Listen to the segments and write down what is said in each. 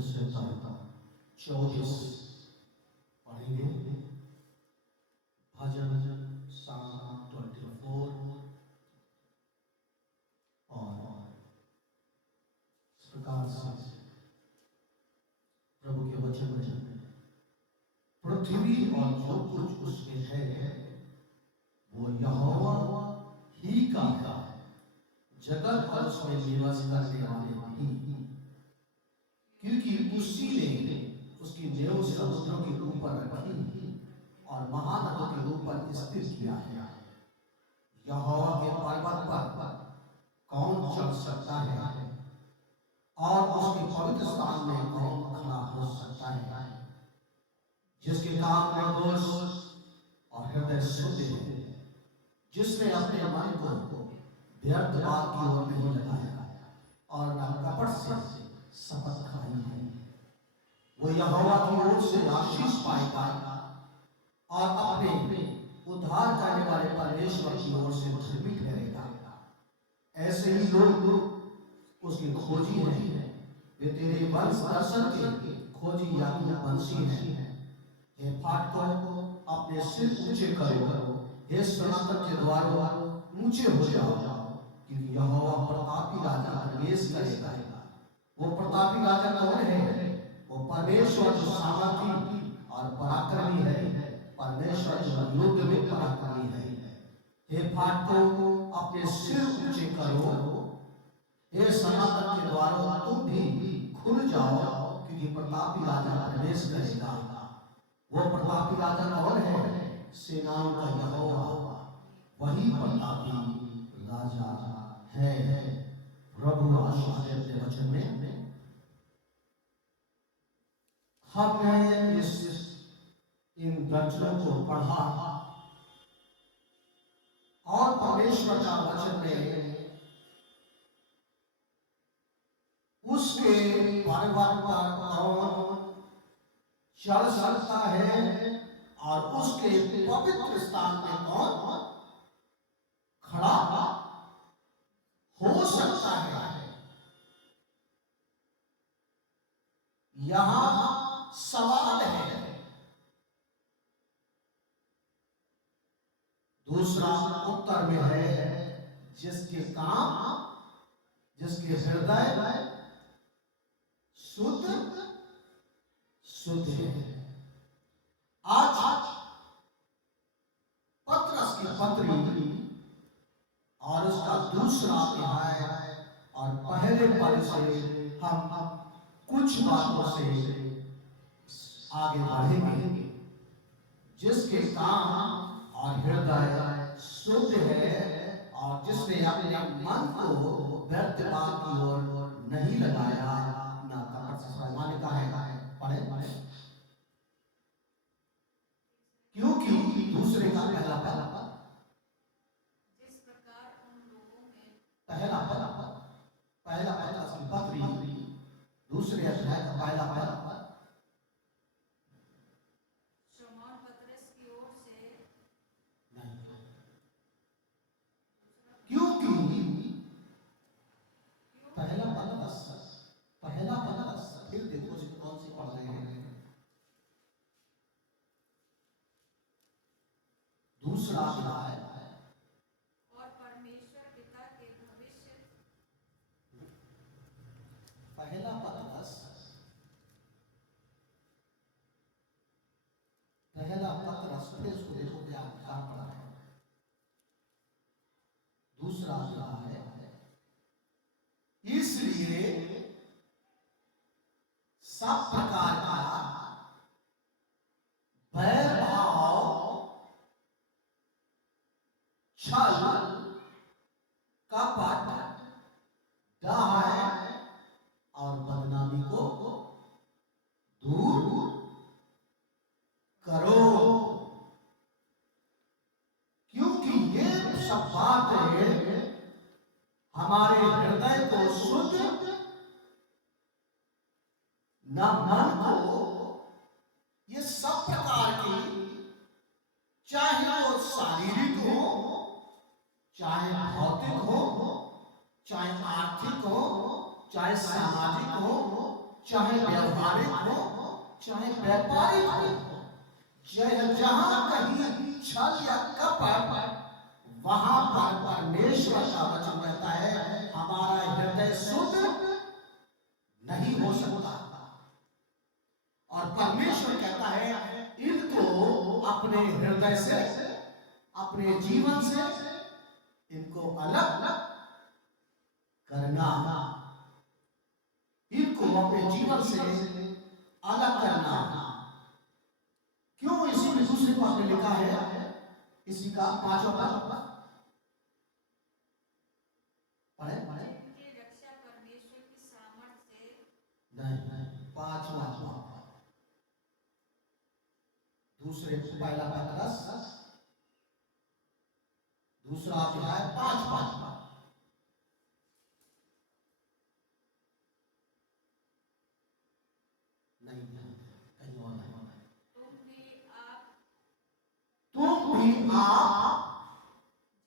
25 से 24 पढ़ेंगे। भजन Psalm 24 और इस प्रकार से प्रभु के वचन में पृथ्वी और जो कुछ उसमें है वो यहोवा ही का है, जगत और उसमें निवास करने वाले ही, क्योंकि उसी ने उसकी नेव समुद्रों के ऊपर रखी और महानदों के ऊपर स्थिर किया है। यहोवा के पर्वत पर कौन चढ़ सकता है और उसके पवित्र स्थान में कौन खड़ा हो सकता है? जिसके काम निर्दोष और हृदय शुद्ध है, जिसने अपने मन को व्यर्थ बात की ओर नहीं लगाया और न कपट से शपथ खाई है, वो यहोवा की ओर से आशीष पाएगा और अपने उद्धार करने वाले परमेश्वर की ओर से धर्मी ठहरेगा। ऐसे ही लोग उसके खोजी हैं, वे तेरे वंश दर्शन के खोजी याकूब वंशी हैं। हे फाटकों, अपने सिर ऊंचे करो, हे सनातन के द्वारों ऊंचे हो जाओ, क्योंकि यहोवा प्रतापी राजा प्रवेश करेगा। वो प्रतापी राजा कौन है? वो परमेश्वर जो सामर्थी और पराक्रमी है, परमेश्वर जो युद्ध में पराक्रमी है। हे फाटकों, अपने सिर ऊंचे करो, हे सनातन के द्वारों तुम भी खुल जाओ, क्योंकि प्रतापी राजा प्रवेश करेगा। वो प्रतापी राजा कौन है? सेनाओं का यहोवा, वही प्रतापी राजा है। प्रभु आशीष दे अपने वचन में। हमने इन वचनों को पढ़ा और परमेश्वर का वचन में उसके पर्वत पर कौन चढ़ सकता है और उसके पवित्र स्थान में कौन खड़ा हो सकता है। यहां सवाल है। दूसरा उत्तर में है, जिसके काम, जिसके हृदय शुद्ध है। आज पतरस की पत्री और उसका दूसरा अध्याय और पहले पद से हम कुछ बातों से आगे बढ़ेंगे। जिसके काम और हृदय शुद्ध है और जिसने अपने मन को व्यर्थ बात की ओर नहीं लगाया, ना कपट से सम्मान का है। पढ़े क्योंकि दूसरे का पहला पद, जिस प्रकार उन लोगों में पहला पद उसकी पत्री, दूसरे अध्याय का पहला पद, शमौन पतरस की ओर से नहीं, क्योंकि पहला पद फिर देखो कौन सी पढ़ रहे हैं। दूसरा अध्याय और परमेश्वर पिता के भविष्य, पहला पद फिर उसको देखो क्या पढ़ा है। दूसरा अध्याय, इसलिए सब प्रकार का बैर भाव, छल, कपट, डाह और बदनामी को दूर करो, क्योंकि ये सब बातें हमारे हृदय को शुद्ध, न मन को, ये सब प्रकार की, चाहे वो शारीरिक हो, चाहे भौतिक हो, चाहे आर्थिक हो, चाहे सामाजिक हो, चाहे व्यवहारिक हो, चाहे व्यापारिक हो, चाहे जहां कहीं छल या कपट, वहां पर परमेश्वर का वचन कहता है हमारा हृदय शुद्ध नहीं हो सकता। और परमेश्वर कहता है इनको अपने हृदय से, अपने जीवन से इनको अलग करना, इनको अपने जीवन से अलग करना। क्यों? इसी में दूसरे पद में लिखा है, इसी का 5वां पद पढ़े। जिनकी रक्षा परमेश्वर की सामर्थ्य से नहीं, 5वां पद, दूसरे पहला पत्रस दूसरा अध्याय 5 पद। नहीं, कहीं और नहीं। तुम भी आप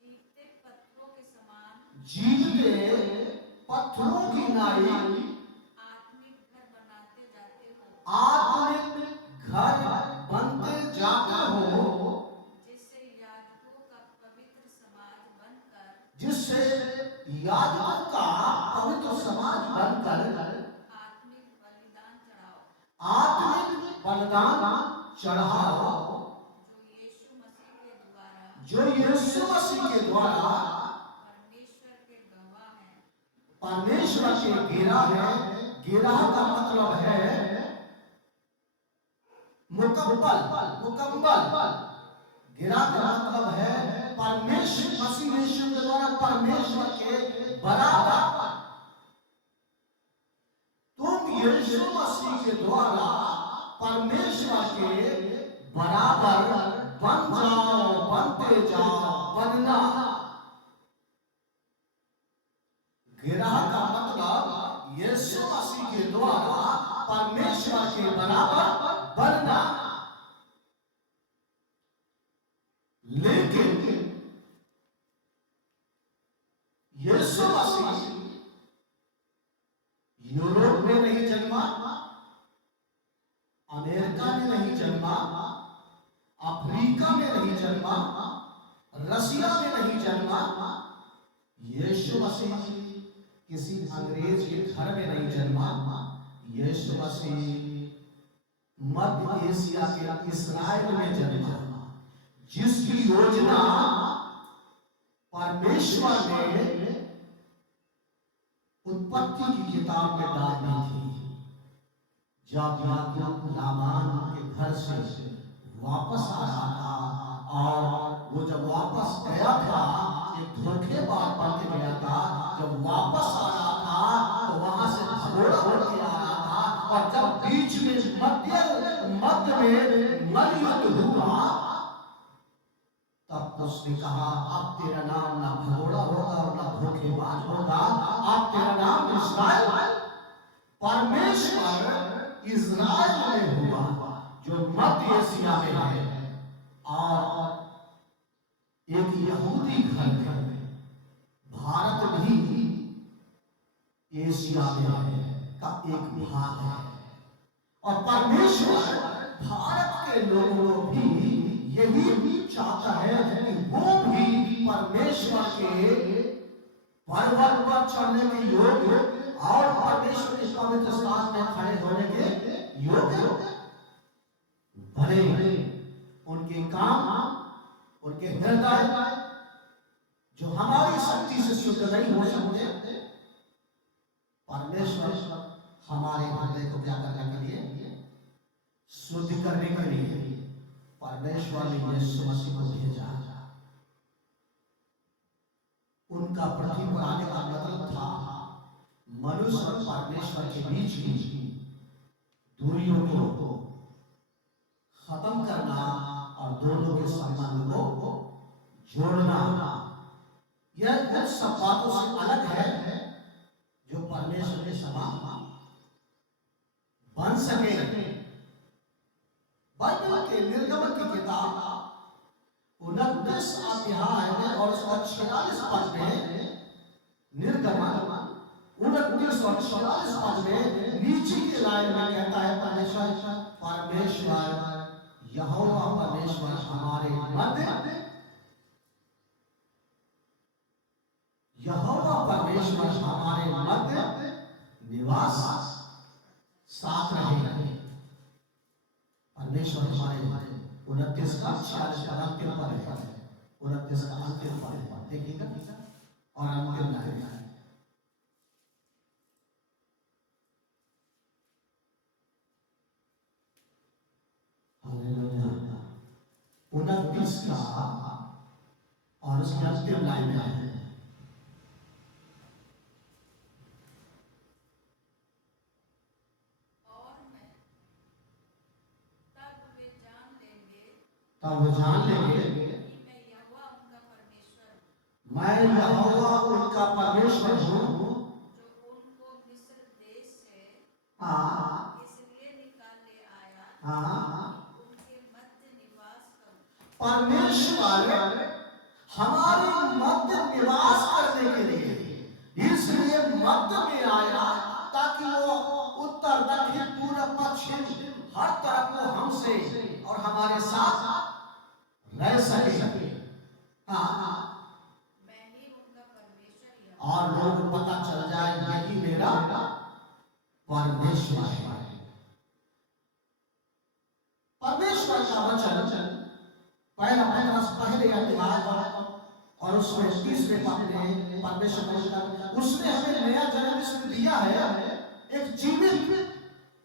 जीवते पत्थरों के समान जीवते पत्थरों की नाई आत्मिक घर बनाते जाते हो, आत्मिक घर बनते जाते हो, जिससे याजकों का पवित्र समाज बनकर जिससे याजकों का पवित्र समाज बनकर आत्मिक बलिदान चढ़ाओ, आत्मिक बलिदान चढ़ाओ, जो यीशु मसीह के द्वारा परमेश्वर के गवाह हैं। परमेश्वर के गिरह है। गिरह का मतलब है मुकम्मल। गिरह का मतलब है परमेश्वर, मसीह यीशु के द्वारा परमेश्वर के बराबर। तुम यीशु मसीह के द्वारा परमेश्वर के बराबर बन जाओ, बनते जाओ, बनना। गिरह का मतलब यीशु मसीह के द्वारा परमेश्वर के बराबर बनना। लेकिन यीशु मसीह यूरोप में नहीं जन्मा, अमेरिका में नहीं जन्मा, अफ्रीका में नहीं जन्मा, रसिया में नहीं जन्मा। यीशु मसीह किसी अंग्रेज के घर में नहीं जन्मा। यीशु मसीह मध्य एशिया के इस्राएल में जन्मा, जिसकी योजना परमेश्वर ने उत्पत्ति की किताब में डाली थी। जब याकूब लाबान के घर से वापस आ रहा था, और वो जब वापस गया था एक धोखेबाज बन के गया था, जब वापस आ रहा था तो वहां से भगोड़ा होकर आ रहा था, और जब बीच में मध्य में मलयुद्ध हुआ, तब उसने कहा अब तेरा नाम ना भगोड़ा होगा और ना धोखेबाज होगा, अब तेरा नाम इस्राएल, परमेश्वर इस्राएल में हुआ जो मध्य एशिया में है, और एक यहूदी घर में, भारत भी एशिया में का एक भाग है। और परमेश्वर भारत के लोगों को भी यही चाहता है कि वो भी परमेश्वर के पर्वत पर चढ़ने के योग्य और परमेश्वर के पवित्र स्थान में खड़े होने के योग्य बने। उनके काम, उनके हृदय जो हमारी शक्ति से शुद्ध नहीं हो सकते, परमेश्वर हमारे हृदय को क्या करने के लिए, शुद्ध करने के लिए परमेश्वर ने यीशु मसीह को भेजा। उनका पृथ्वी पर आने का मतलब था मनुष्य और परमेश्वर के बीच की दूरियों को खत्म करना और दोनों के संबंध को जोड़ना। यह उन सब बातों से अलग है जो परमेश्वर के समान बन सके। बाइबल के निर्गमन की किताब 29 अध्याय में और उसका 46 पद में, निर्गमन 29 और 46 पद में नीचे के लाइन में कहता है परमेश्वर यहोवा परमेश्वर हमारे मध्य, यहोवा परमेश्वर हमारे मध्य निवास साथ रहे। परमेश्वर हमारे 29 का 46 का अंतिम पद है, 29 का अंतिम पद है, देखिएगा और अंतिम लाइन है। हालेलुया। 29 का और उसकी अंतिम लाइन है, तब वो जान लेंगे कि मैं यहोवा उनका परमेश्वर हूँ, मैं यहोवा उनका परमेश्वर हूँ, जो उनको मिस्र देश से इसलिए निकाल ले आया कि उनके मध्य निवास करूं। परमेश्वर हमारे मध्य निवास करने के लिए इसलिए मध्य में आया ताकि वो उत्तर दक्षिण पूर्व पश्चिम हर तरफ को हमसे और हमारे साथ रह सके। मैं ही उनका परमेश्वर यहोवा, और लोग पता चल जाए यही मेरा परमेश्वर है। परमेश्वर का वचन पहला पहले अध्याय और उसमें 30वें पद में परमेश्वर ने उसने हमें नया जन्म इसलिए दिया है एक जीवित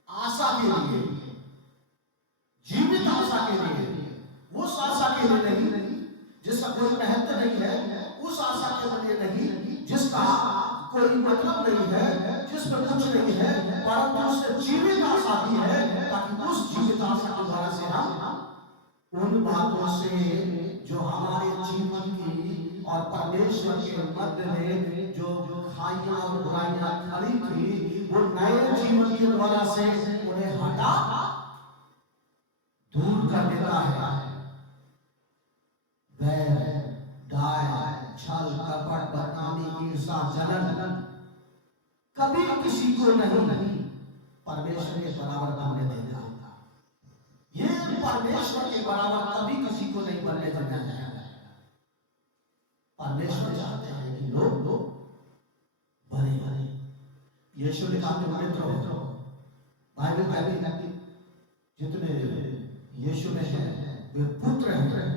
आशा के लिए, जीवित आशा के लिए, उस आशा के लिए नहीं जिसका कोई महत्व नहीं है, उस आशा के लिए नहीं जिसका कोई मतलब नहीं है, जिसमें कुछ नहीं है, परंतु उसने जीवित आशा दी है ताकि उस जीवित आशा के द्वारा से हम उन बातों से जो हमारे जीवन की और परमेश्वर के मध्य में जो खाइयां और बुराइयां खड़ी थी वो नए जीवन के द्वारा से उन्हें हटा दूर कर देता है। बैर, डाय, छल, कपट, बदनामी, ईर्ष्या, जलन कभी किसी को नहीं परमेश्वर के बराबर बनने देगा। ये परमेश्वर के बराबर कभी किसी को नहीं बनने देना है। परमेश्वर चाहते हैं कि लोग बने। यीशु ने कहा तुम मित्र हो, बाइबल कहती है कि जितने यीशु में हैं वे पुत्र हैं।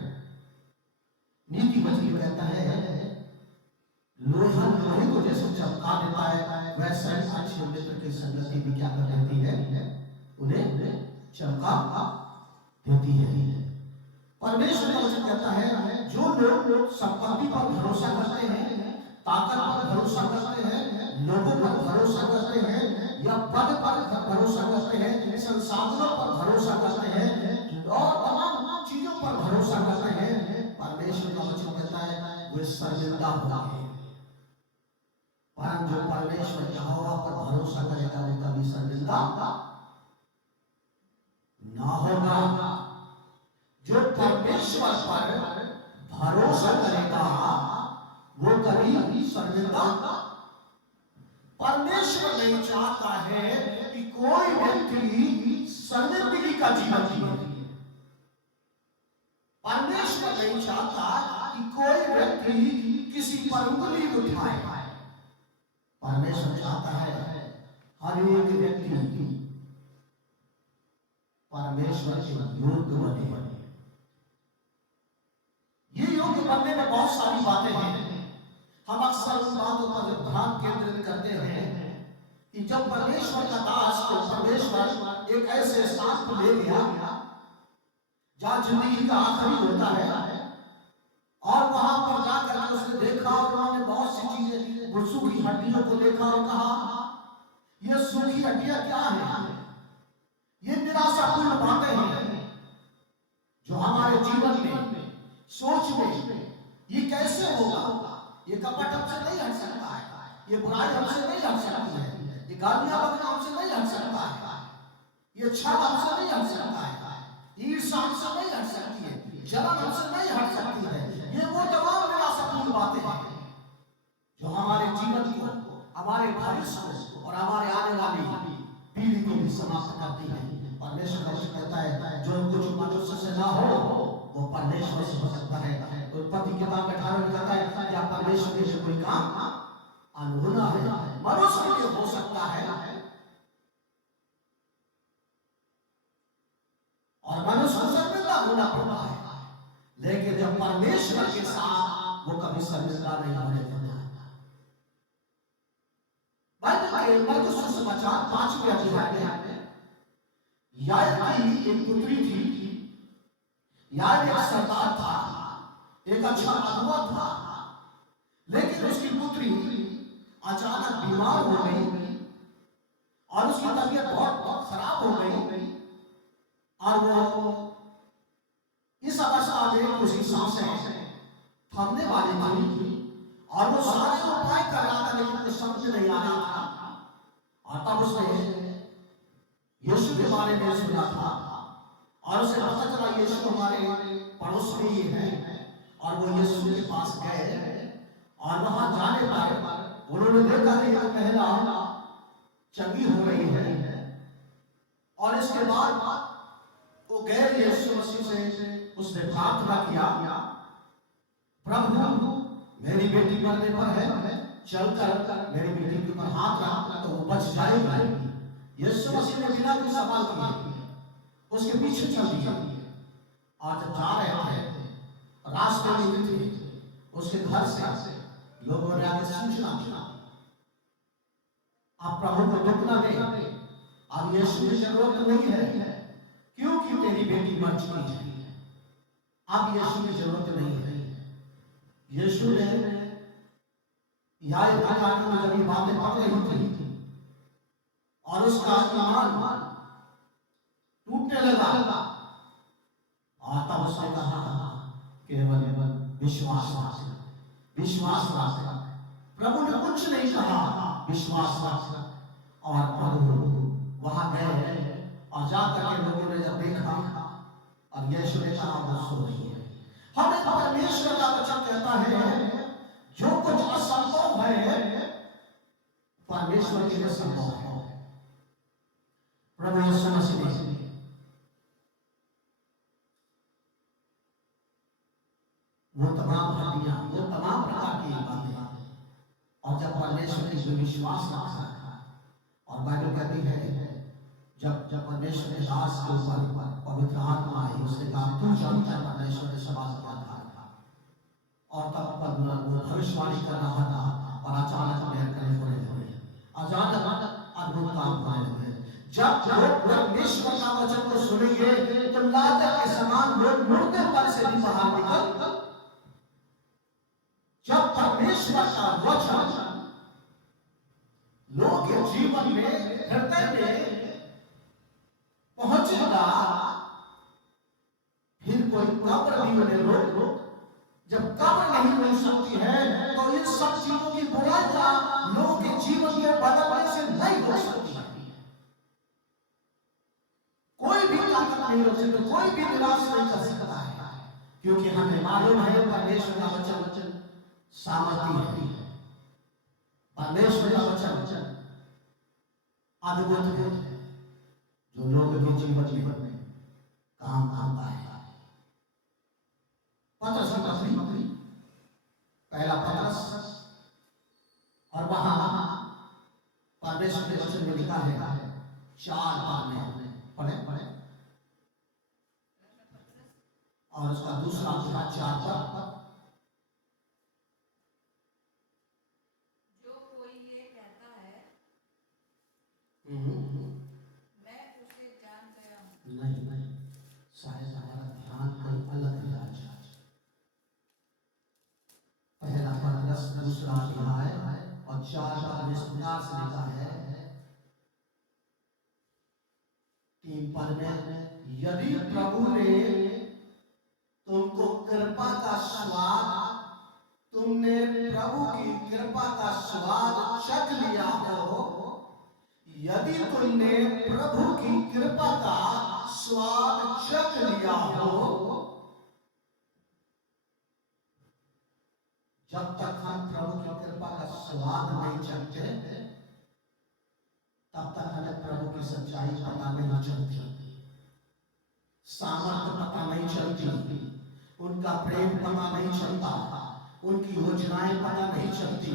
नीति वचन कहता है लोहा लोहे को जैसे चमका देता है वैसे अच्छे मित्र की संगति भी क्या कर देती है, उन्हें चमका देती है। परमेश्वर का वचन कहता है जो लोग संपत्ति पर भरोसा करते हैं, ताकत पर भरोसा करते हैं, लोगों पर भरोसा करते हैं या पद पर भरोसा करते हैं, संसाधनों पर भरोसा करते हैं और तमाम चीजों पर भरोसा करते हैं, परमेश्वर का वचन कहता है वे शर्मिंदा होंगे। परंतु जो परमेश्वर यहोवा पर भरोसा करेगा वो कभी शर्मिंदा ना होगा। जो परमेश्वर पर भरोसा करेगा वो कभी शर्मिंदा। परमेश्वर नहीं चाहता है कि कोई व्यक्ति शर्मिंदगी का जीवन जिए। परमेश्वर नहीं चाहता कि कोई व्यक्ति किसी पर उंगली उठाए। परमेश्वर चाहता है हर एक व्यक्ति परमेश्वर के योग्य बने। ये योग्य बनने में बहुत सारी बातें हैं। हम अक्सर उन बातों पर ध्यान केंद्रित करते हैं कि जब परमेश्वर का दास को परमेश्वर एक ऐसे स्थान पर ले गया जहां जिंदगी का आखिरी होता है और वहां पर जाकर के उसने देखा और उन्होंने बहुत सी चीजें सूखी हड्डियों को देखा और कहा ये सूखी हड्डियां क्या है, ये निराशापूर्ण बातें हैं जो हमारे जीवन में सोच में ये कैसे होगा। ये कपट हमसे नहीं हट सकता है, ये बुराई हमसे नहीं हट सकती है, ये गालियां बकना हमसे नहीं हट सकता है, ये छल हमसे नहीं हट सकता है, ईर्ष्या हमसे नहीं हट सकती है, जलन हमसे नहीं हट सकती है। ये वो तमाम निराशापूर्ण बातें हैं जो हमारे जीवन को, हमारे भविष्य को और हमारे आने वाली भी समाप्त करती है। परमेश्वर का वचन कहता है जो कुछ मनुष्य से ना हो वो परमेश्वर से हो सकता है। उत्पत्ति किताब 18 में कहता है क्या परमेश्वर के लिए कोई काम अनहोना है? मनुष्य के लिए हो सकता है और मनुष्य को शर्मिंदा होना पड़ता है, लेकिन जब परमेश्वर के साथ वो कभी शर्मिंदा नहीं होने देता। बाइबल के मरकुस सुसमाचार 5वें अध्याय में याकूब की एक पुत्री थी। याकूब एक सरदार था, एक अच्छा अगुवा था, लेकिन उसकी पुत्री अचानक बीमार हो गई और उसकी तबीयत बहुत खराब हो गई और वो इस अवस्था में उसकी सांसें थमने वाली थी और वो सारे उपाय कर रहा था लेकिन कुछ समझ नहीं आ रहा था। और तब उसने यीशु के बारे में सुना था और उसे पता चला यीशु हमारे पड़ोस में ही है और वो यीशु के पास गए और वहां जाने पर उन्होंने देखा कि एक महिला चंगी हो रही है और इसके बाद वो गए यीशु मसीह से, उसने प्रार्थना किया प्रभु मेरी बेटी मरने पर है, चलकर मेरी बेटी के ऊपर हाथ रख तो वो बच जाएगी। यीशु मसीह ने बिना कुछ सवाल किए उसके पीछे चल दिया और जब जा रहे थे रास्ते में थे उसके घर से लोगों ने आके सूचना दी आप प्रभु को दुख न दे, अब यीशु की जरूरत नहीं है क्योंकि तेरी बेटी मर चुकी है, अब यीशु की जरूरत नहीं है। यीशु ने याकूब के कान में जब ये बातें पड़ रही थी और उसका ईमान टूटने लगा और तब उसने कहा केवल विश्वास रख। प्रभु ने कुछ नहीं कहा, विश्वास रख। और प्रभु वहां गए और जाकर के लोगों ने जब देखा और यीशु ने कहा वो सो रही है। हमें परमेश्वर का वचन कहता है जो कुछ असंभव है परमेश्वर के लिए संभव है। प्रभु यीशु मसीह ने वो तमाम हड्डियां, वो तमाम प्रकार की बातें और जब परमेश्वर की विश्वास रखा और बाइबल कहती है जब परमेश्वर के दास के ऊपर पवित्र आत्मा आई उसने कहा तू जानता है परमेश्वर ने सवाल किया था और तब वो भविष्यवाणी कर रहा था और अचानक मेरे होने लगे, अचानक अद्भुत काम होने लगे। जब लोग परमेश्वर का वचन को सुनेंगे तो लाजर के समान लोग मुर्दे पर से भी बाहर निकल। जब परमेश्वर का वचन लोगों के जीवन में हृदय में पहुंचेगा फिर कोई कब्र भी उन्हें रोक। जब कब्र नहीं रोक सकती है तो इन सब चीजों की बुराइयां लोगों के जीवन में बदलने से नहीं हो सकती है। कोई भी ताकत नहीं रोक सकती, कोई भी निराश नहीं कर सकता है क्योंकि हमें मालूम है परमेश्वर का वचन सामर्थी है, परमेश्वर का वचन अद्भुत है जो लोगों के जीवन में काम आता है। पतरस की पत्री पहला पतरस और वहां परमेश्वर के वचन में लिखा है 4 पद में पढ़े और उसका दूसरा 4 पद जो कोई ये कहता है मैं उसे जान गया हूं, नहीं शायद हमारा ध्यान कहीं अलग है। पहला पतरस दूसरा अध्याय और 4 पद इस प्रकार से लिखा है 3 पद में यदि प्रभु ने तुमको कृपा का स्वाद, तुमने प्रभु की कृपा का स्वाद चख लिया हो, यदि तुमने प्रभु की कृपा का स्वाद चख लिया हो, जब तक हम प्रभु की कृपा का स्वाद नहीं चखते तब तक हमें प्रभु की सच्चाई पता नहीं चलती, सामर्थ्य पता नहीं चलती, उनका प्रेम पता नहीं चलता, उनकी योजनाएं पता नहीं चलती,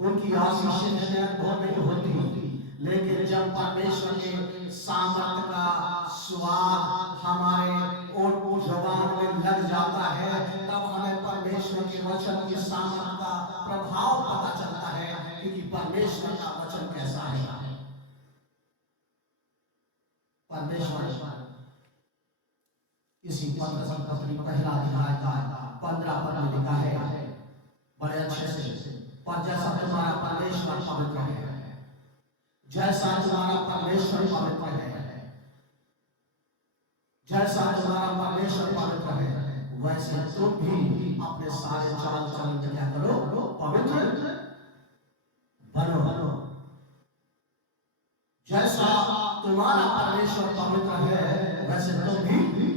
उनकी आशीषें अनुभव नहीं होती। लेकिन जब परमेश्वर के सामर्थ्य का स्वाद हमारे ओठ जुबान में लग जाता है, तब हमें परमेश्वर के वचन की सामर्थ्य का प्रभाव पता चलता है, क्योंकि परमेश्वर का वचन कैसा है। परमेश्वर इसी पत्र अपनी पहला अध्याय का 15 पद में लिखा है बड़े अच्छे से, पर जैसा तुम्हारा परमेश्वर पवित्र है, जैसा तुम्हारा परमेश्वर पवित्र है, जैसा तुम्हारा परमेश्वर पवित्र है, वैसे तुम भी अपने सारे चाल चलन में क्या करो, पवित्र बनो। जैसा तुम्हारा परमेश्वर पवित्र है, वैसे तुम भी।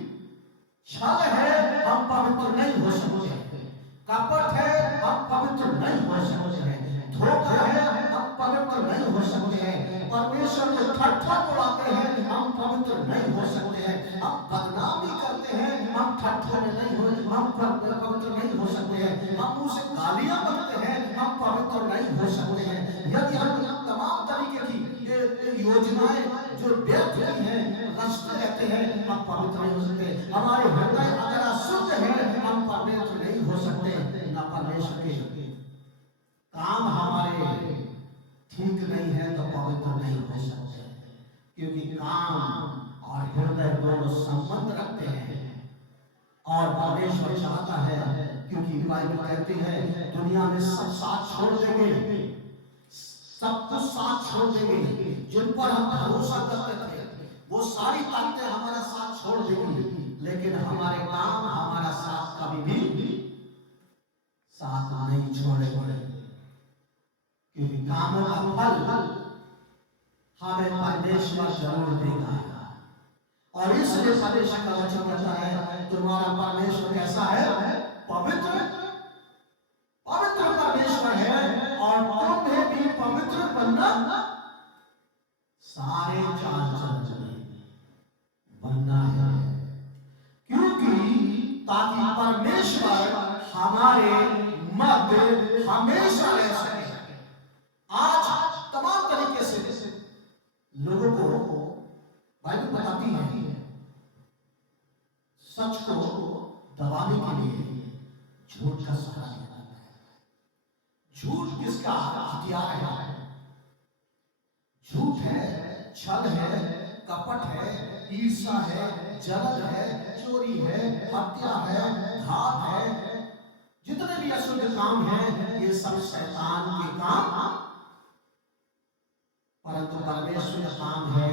छल है, हम पवित्र नहीं हो सकते, कपट है, हम पवित्र नहीं हो सकते हैं, धोखा है, हम पवित्र नहीं हो सकते हैं, परमेश्वर को ठट्ठा उड़ाते हैं, हम पवित्र नहीं हो सकते हैं, हम बदनामी करते हैं, हम ठट्ठा में नहीं हो, हम पवित्र नहीं हो सकते हैं, हम मुंह से गालियां बकते हैं, हम पवित्र नहीं हो सकते हैं। यदि हम तमाम तरीके की योजनाएं जो व्यर्थ हैं रचते रहते हैं, हम पवित्र नहीं हो सकते। हमारे हृदय अगर अशुद्ध है, हम पवित्र नहीं हो सकते। ना परमेश्वर के काम हमारे ठीक नहीं है तो पवित्र नहीं हो सकते, क्योंकि काम और हृदय दोनों संबंध रखते हैं। और परमेश्वर चाहता है, क्योंकि बाइबल कहती है दुनिया में सब साथ छोड़ देंगे, सब कुछ साथ छोड़ देंगे, जिन पर हम भरोसा करते थे वो सारी ताकतें हमारा साथ छोड़ देंगी, लेकिन हमारे काम हमारा साथ कभी भी साथ नहीं छोड़ेंगे, क्योंकि कामों का फल हमें परमेश्वर जरूर देगा। और इसलिए परमेश्वर का वचन कहता है तुम्हारा परमेश्वर कैसा है, पवित्र पवित्र परमेश्वर है, और तुम्हें भी पवित्र बनना, सारे चाल चलन बनना है, क्योंकि ताकि परमेश्वर हमारे मध्य हमेशा रह सके। आज तमाम तरीके से लोगों को बाइबल बताती है सच को दबाने के लिए झूठ का सहारा लिया जाता है। झूठ किसका हथियार है? झूठ है, छल है, कपट है, ईर्ष्या है, जलन है, चोरी है, हत्या है, घात है, जितने भी अशुद्ध काम हैं ये सब शैतान के काम। परंतु परमेश्वर का काम है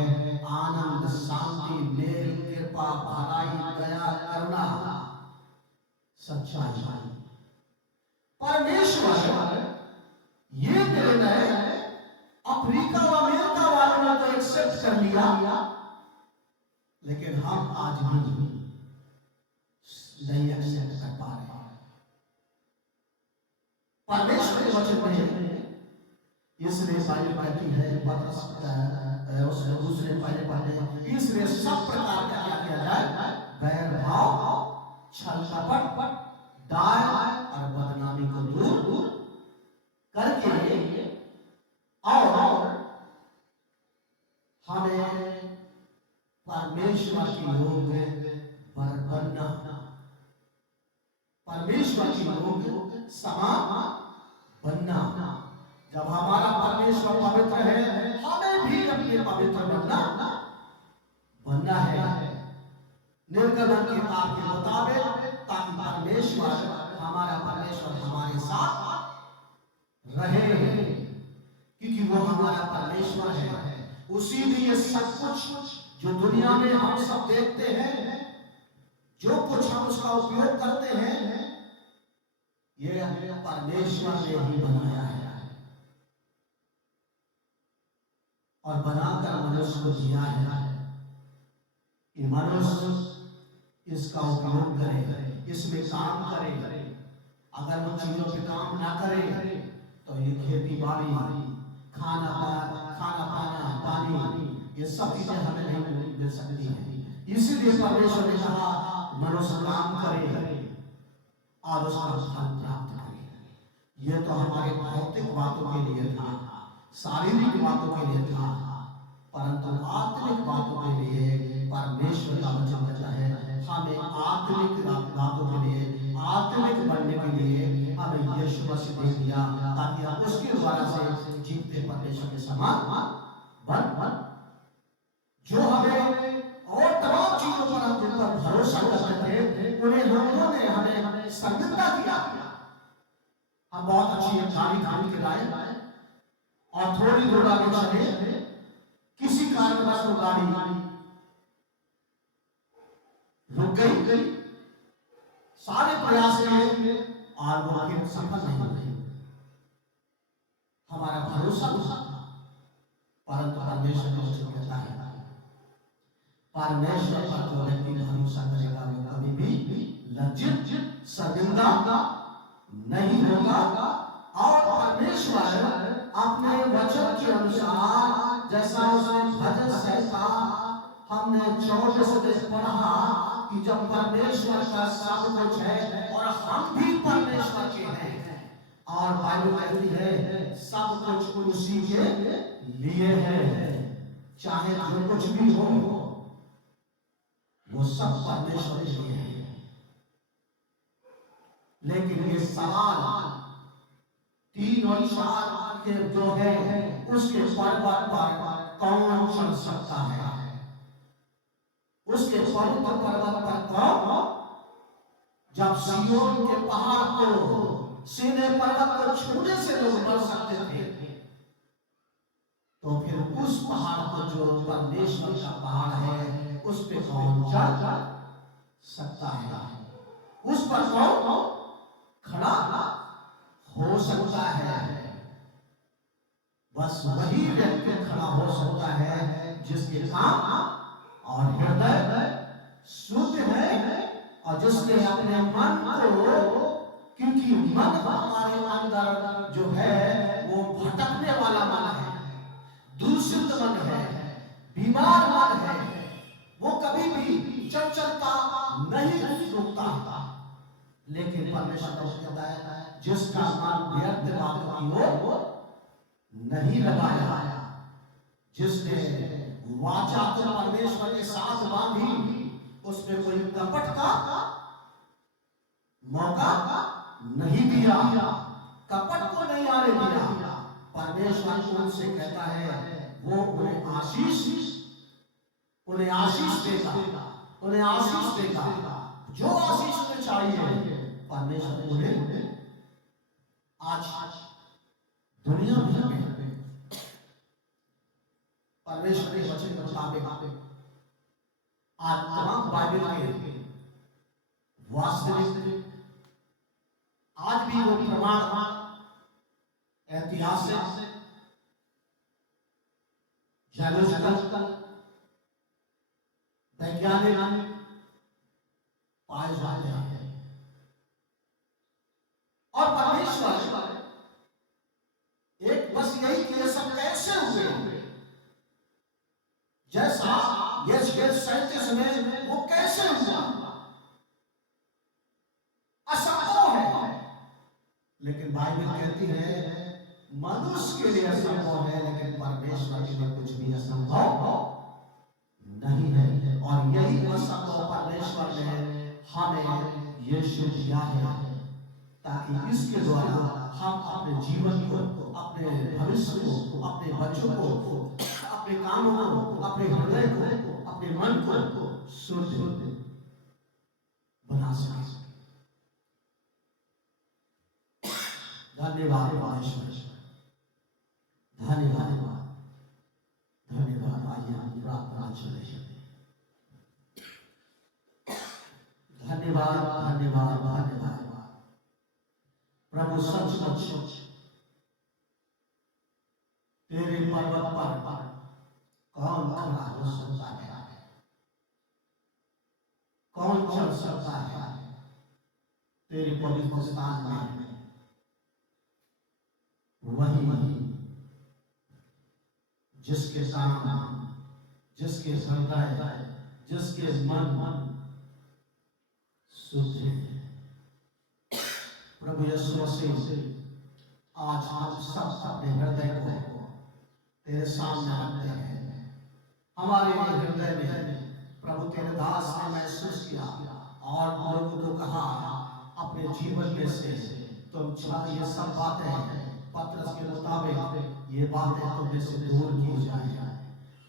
आनंद, शांति, मेल, कृपा, भलाई, दया, करुणा, सच्चाई। परमेश्वर ये निर्णय अफ्रीका और अमेरिका वालों ने तो एक्सेप्ट कर लिया, लेकिन हम आज भी नहीं एक्सेप्ट कर पा रहे। परमेश्वर के वचन में इसलिए बाइबल कहती है उसने दूसरे पहले पढ़े, इसलिए सब प्रकार का क्या किया जाए, बैर भाव, छल कपट, डाय और बदनामी को दूर करके और हमें परमेश्वर की योग्य बनना, परमेश्वर की योग्य समान बनना। जब हमारा परमेश्वर पवित्र है, हमें भी अपने पवित्र बनना है निर्गमन की बात के मुताबिक, ताकि परमेश्वर हमारा परमेश्वर हमारे साथ रहे, क्योंकि वो हमारा परमेश्वर है। उसी लिए सब कुछ जो दुनिया में हम सब देखते हैं, जो कुछ हम उसका उपयोग करते हैं, ये परमेश्वर ने ही बनाया है और बनाकर मनुष्य को दिया है कि मनुष्य इसका उपयोग करे, इसमें काम करे। अगर वो चीजों पे काम ना करे तो ये खेती बाड़ी, खाना पाना पानी, ये सब चीजें हमें नहीं मिल सकती हैं। इसीलिए परमेश्वर ने कहा मनुष्य काम करे और उसका फल प्राप्त करे। यह तो हमारे भौतिक बातों के लिए था, शारीरिक बातों के लिए था, परंतु आत्मिक बातों के लिए परमेश्वर का वचन कहता है हमें आत्मिक बातों के लिए, आत्मिक बनने के लिए हमें यीशु मसीह दे दिया, ताकि हम उसके द्वारा से जीवते परमेश्वर के समान बन जो हमें और तमाम चीजों पर हम जिन पर भरोसा करते थे उन्हें उन्होंने हमें संगीता किया। हम बहुत अच्छी एक गाड़ी खरीद के लाए और थोड़ी दूर आगे चले, किसी कारणवश वो गाड़ी रुक गई, सारे प्रयास किए और वो फिर सफल नहीं हुई। हमारा भरोसा था, परंतु परमेश्वर ने वचन कहता है परमेश्वर पर जो व्यक्ति भरोसा करेगा वो कभी भी लज्जित शर्मिंदा नहीं होगा। और परमेश्वर अपने वचन के अनुसार, जैसा उसने भजन संहिता हमने 24 में पढ़ा कि जब परमेश्वर का सब कुछ है और हम भी परमेश्वर के हैं, और बाइबल कहती है सब कुछ उसी के लिए है, चाहे जो कुछ भी हो वो सब परमेश्वर के लिए है। लेकिन ये सवाल 3 और 4 के जो है उसके पर्वत पर कौन चढ़ सकता है, उसके पवित्र पर्वत पर कौन, जब सिय्योन के पहाड़ को, सीने पर्वत को छूने से लोग बढ़ सकते थे, तो फिर उस पहाड़ को जो परमेश्वर का पहाड़ है उस पे कौन चढ़ सकता है, उस पर कौन खड़ा हो सकता है। बस वही व्यक्ति खड़ा हो सकता है जिसके काम और हृदय शुद्ध है और जिसने अपने मन को, क्योंकि मन हमारे अंदर जो है वो भटकने वाला मन है, दूषित मन है, बीमार मन है, वो कभी भी चंचलता नहीं रुकता। लेकिन परमेश्वर कहता है जिसका मन व्यर्थ बातों की ओर नहीं लगाया, जिसने वाचा तो परमेश्वर के साथ बांधी, उसमें कोई कपट का मौका नहीं दिया, कपट को नहीं आने दिया। परमेश्वर उनसे कहता है वो उन्हें आशीष देगा, उन्हें आशीष देगा, जो आशीष उन्हें चाहिए परमेश्वर उन्हें आज दुनिया भर में परमेश्वर के वचन के मुताबिक आज तमाम बाइबल के वास्तविक आज भी वो प्रमाण ऐतिहासिक, जूलॉजिकल, वैज्ञानिक पाए जाते हैं। और परमेश्वर एक बस यही कि ये सब कैसे हुए, जैसा यह 37 में वो कैसे हुआ, असंभव है। लेकिन बाइबल कहती है मनुष्य के लिए असंभव है, लेकिन परमेश्वर के लिए कुछ भी असंभव नहीं है। और यही असंभव परमेश्वर ने हमें यीशु दिया है, ताकि इसके द्वारा हम अपने जीवन को, अपने भविष्य को, अपने बच्चों को, अपने कामों को, अपने हृदय को, अपने मन को शुद्ध बना सके। धन्यवाद परमेश्वर, धन्यवाद, धन्यवाद। आइए हम प्रार्थना चले। धन्यवाद, धन्यवाद, धन्यवाद प्रभु। सचमुच तेरे पर्वत पर कौन खड़ा हो सकता है, कौन चढ़ सकता है तेरे पवित्र स्थान में। वही जिसके काम, जिसके हृदय, जिसके मन शुद्ध है। प्रभु यीशु मसीह आज हम सब अपने हृदय को तेरे सामने रखते हैं। हमारे हृदय में प्रभु तेरे दास ने महसूस किया और लोगों को कहा अपने जीवन में से तुम ये सब बातें पत्रस के मुताबिक ये बातें तुम से दूर की जाए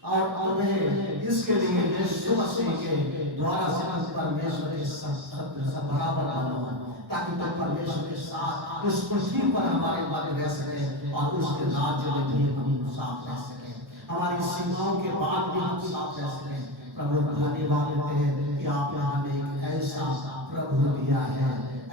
और तुम्हें इसके लिए यीशु मसीह के द्वारा से परमेश्वर के साथ बराबर बनो, ताकि तुम परमेश्वर के साथ उस पृथ्वी पर हमारे मन रह सके और उसके राज्य में भी हम साथ रह सके, हमारी सीमाओं के बाद भी हम साथ रह सके। प्रभु धन्यवाद देते हैं कि आपने हमें एक ऐसा प्रभु दिया है,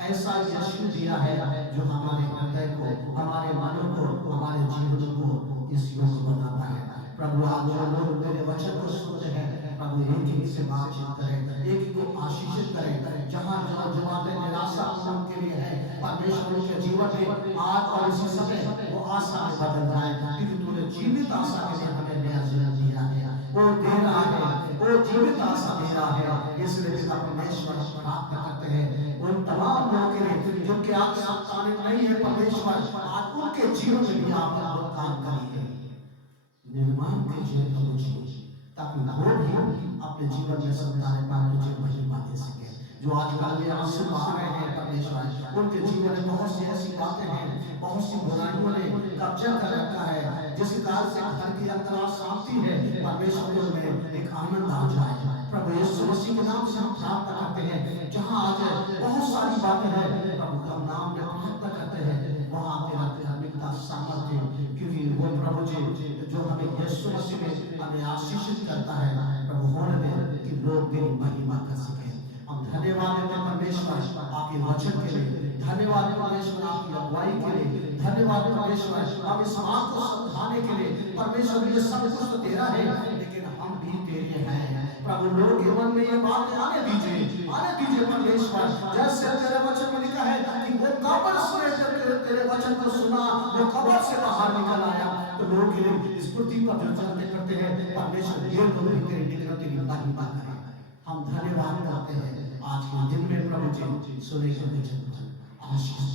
ऐसा यीशु दिया है जो हमारे हृदय को, हमारे मनों को, हमारे जीवन को इस योग्य बनाता है। प्रभु आज जो लोग तेरे वचन को सुनते हैं, प्रभु एक ही से बातचीत करें, एक ही को आशीषित करें। जहाँ जहाँ जो बातें निराशा उनके लिए है, परमेश्वर के जीवन में आज और इसी समय वो आशा में बदल जाए, क्योंकि तूने जीवित आशा के लिए हमें नया जीवन दिया है। वो दे रहा है, वो जीवित आशा दे रहा है। इसलिए पिता परमेश्वर प्रार्थना करते हैं उन तमाम लोगों के लिए जिनके आगे संतान नहीं है, परमेश्वर आज उनके जीवन में भी आप काम करिए, निर्माण कीजिए प्रभु जी, ताकि वो भी अपने जीवन में संतान पाकर तुझे महिमा दे सके। जो आजकल में आंसू बहा रहे हैं परमेश्वर, उनके जीवन में बहुत सी ऐसी बातें हैं, बहुत सी बुराइयों ने कब्जा कर रखा है, जिस कारण से घर के अंदर शांति है, परमेश्वर में एक आनंद आ जाए। प्रभु यीशु मसीह के नाम से हम प्रार्थना करते हैं, जहाँ आज बहुत सारी बातें हैं, प्रभु का नाम में प्रार्थना करते हैं, वहाँ तेरा धार्मिकता सामर्थ्य, क्योंकि वो प्रभु जी जो हमें यीशु मसीह में हमें आशीषित करता है, प्रभु होने में कि लोग तेरी महिमा कर सके। हम धन्यवाद देते हैं परमेश्वर आपके वचन के लिए, धन्यवाद परमेश्वर आपकी अगुवाई के लिए, धन्यवाद परमेश्वर आप इस बात को समझाने के लिए। परमेश्वर ये सब कुछ तो तेरा है, लेकिन हम भी तेरे हैं। प्रभु लोग के मन में ये बातें आने दीजिए, आने दीजिए परमेश्वर। जैसे तेरे वचन में लिखा है कि वो कब्र से जब तेरे वचन को सुना, वो कब्र से बाहर निकल आया, तो लोग इस पृथ्वी पर जो चलते करते हैं, परमेश्वर ये लोग भी तेरी निकलती की महिमा करें। हम धन्यवाद करते हैं आज के दिन में प्रभु जी सुने के वचन आशीष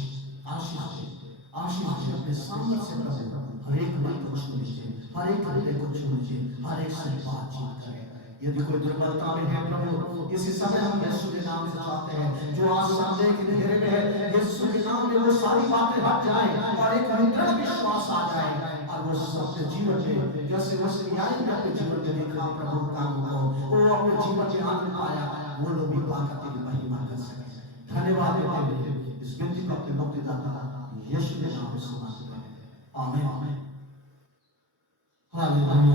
आशीष अपने सामने से प्रभु हर एक मन को छू लीजिए, हर एक हृदय को छू लीजिए, हर एक से बातचीत करें। यदि कोई दुर्बलता में है प्रभु, इसी समय हम यीशु के नाम से चाहते हैं, जो आज सामने के घेरे में है, यीशु के नाम में वो सारी बातें हट जाए और एक दृढ़ विश्वास आ जाए, और वो अपने जीवन में जैसे वो न्याय में अपने जीवन में देखा प्रभु काम को, वो अपने जीवन में आनंद पाया, वो लोग भी पाकर तेरी महिमा कर सके। धन्यवाद देते हुए इस विनती को अपने मुक्तिदाता यीशु के नाम में सुना। आमीन। हालेलुया।